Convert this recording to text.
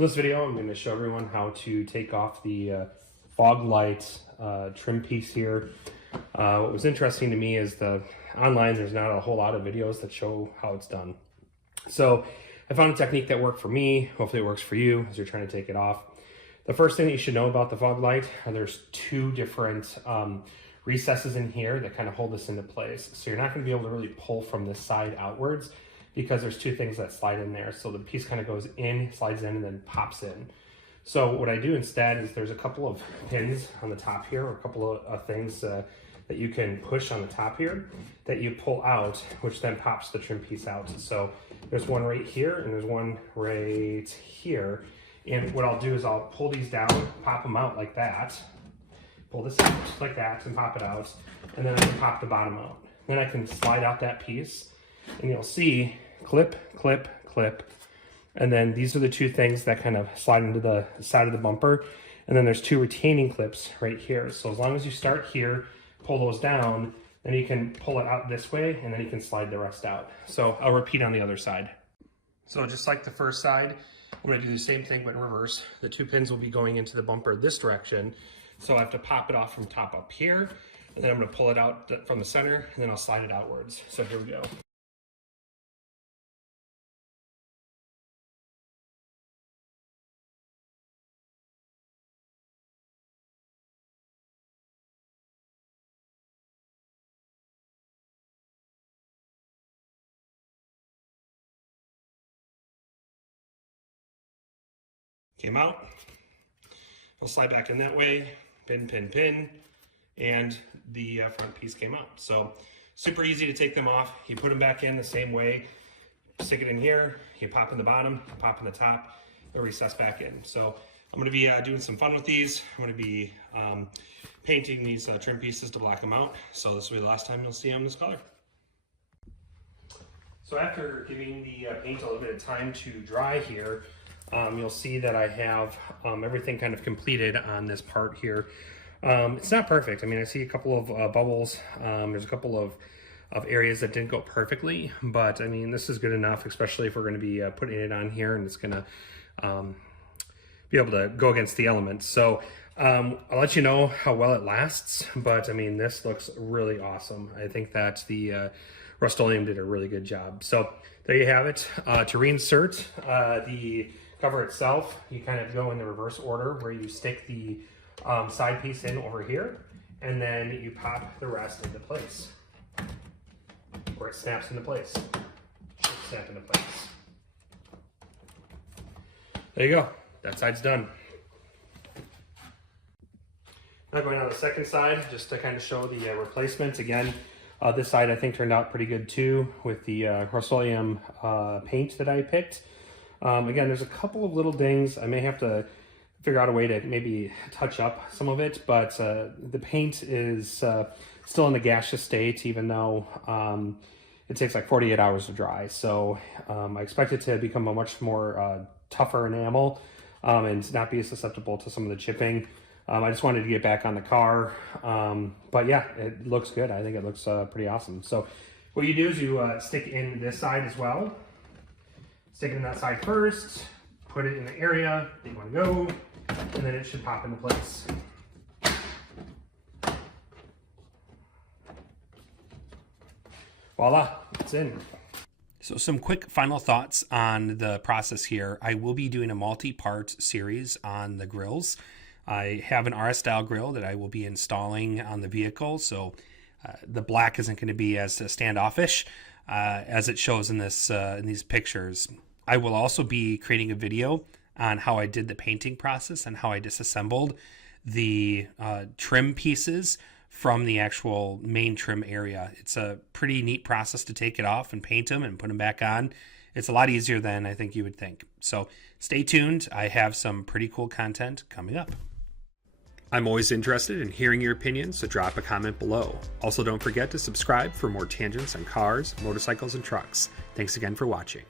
So in this video, I'm going to show everyone how to take off the fog light trim piece here. What was interesting to me is online there's not a whole lot of videos that show how it's done. So I found a technique that worked for me. Hopefully it works for you as you're trying to take it off. The first thing that you should know about the fog light, there's two different recesses in here that kind of hold this into place. So you're not going to be able to really pull from this side outwards, because there's two things that slide in there. So the piece kind of goes in, slides in, and then pops in. So what I do instead is there's a couple of pins on the top here, or a couple of things that you can push on the top here that you pull out, which then pops the trim piece out. So there's one right here, and there's one right here. And what I'll do is I'll pull these down, pop them out like that, pull this out like that, and pop it out. And then I can pop the bottom out. Then I can slide out that piece, and you'll see clip, clip, clip. And then these are the two things that kind of slide into the side of the bumper. And then there's two retaining clips right here. So as long as you start here, pull those down, then you can pull it out this way, and then you can slide the rest out. So I'll repeat on the other side. So just like the first side, I'm gonna do the same thing but in reverse. The two pins will be going into the bumper this direction. So I have to pop it off from top up here, and then I'm gonna pull it out from the center, and then I'll slide it outwards. So here we go. Came out. I'll slide back in that way, pin, pin, pin, and the front piece came out. So super easy to take them off. You put them back in the same way, stick it in here, you pop in the bottom, pop in the top, they'll recess back in. So I'm gonna be doing some fun with these. I'm gonna be painting these trim pieces to black them out. So this will be the last time you'll see them this color. So after giving the paint a little bit of time to dry here, you'll see that I have everything kind of completed on this part here. It's not perfect. I mean, I see a couple of bubbles. There's a couple of areas that didn't go perfectly, but I mean, this is good enough, especially if we're going to be putting it on here and it's going to be able to go against the elements. So I'll let you know how well it lasts, but I mean, this looks really awesome. I think that the Rust-Oleum did a really good job. So there you have it. To reinsert the cover itself, you kind of go in the reverse order where you stick the side piece in over here, and then you pop the rest into place, or it snaps into place. Snap into place. There you go. That side's done. Now going on the second side, just to kind of show the replacements again. This side I think turned out pretty good too with the Rust-Oleum paint that I picked. Again, there's a couple of little dings. I may have to figure out a way to maybe touch up some of it, but the paint is still in the gaseous state, even though it takes like 48 hours to dry. So I expect it to become a much more tougher enamel and not be as susceptible to some of the chipping. I just wanted to get back on the car, but yeah, it looks good. I think it looks pretty awesome. So what you do is you stick in this side as well. Stick it in that side first, put it in the area that you want to go, and then it should pop into place. Voila, it's in. So some quick final thoughts on the process here. I will be doing a multi-part series on the grills. I have an RS style grill that I will be installing on the vehicle, so the black isn't going to be as standoffish as it shows in these pictures. I will also be creating a video on how I did the painting process and how I disassembled the trim pieces from the actual main trim area. It's a pretty neat process to take it off and paint them and put them back on. It's a lot easier than I think you would think. So stay tuned. I have some pretty cool content coming up. I'm always interested in hearing your opinions, so drop a comment below. Also, don't forget to subscribe for more tangents on cars, motorcycles, and trucks. Thanks again for watching.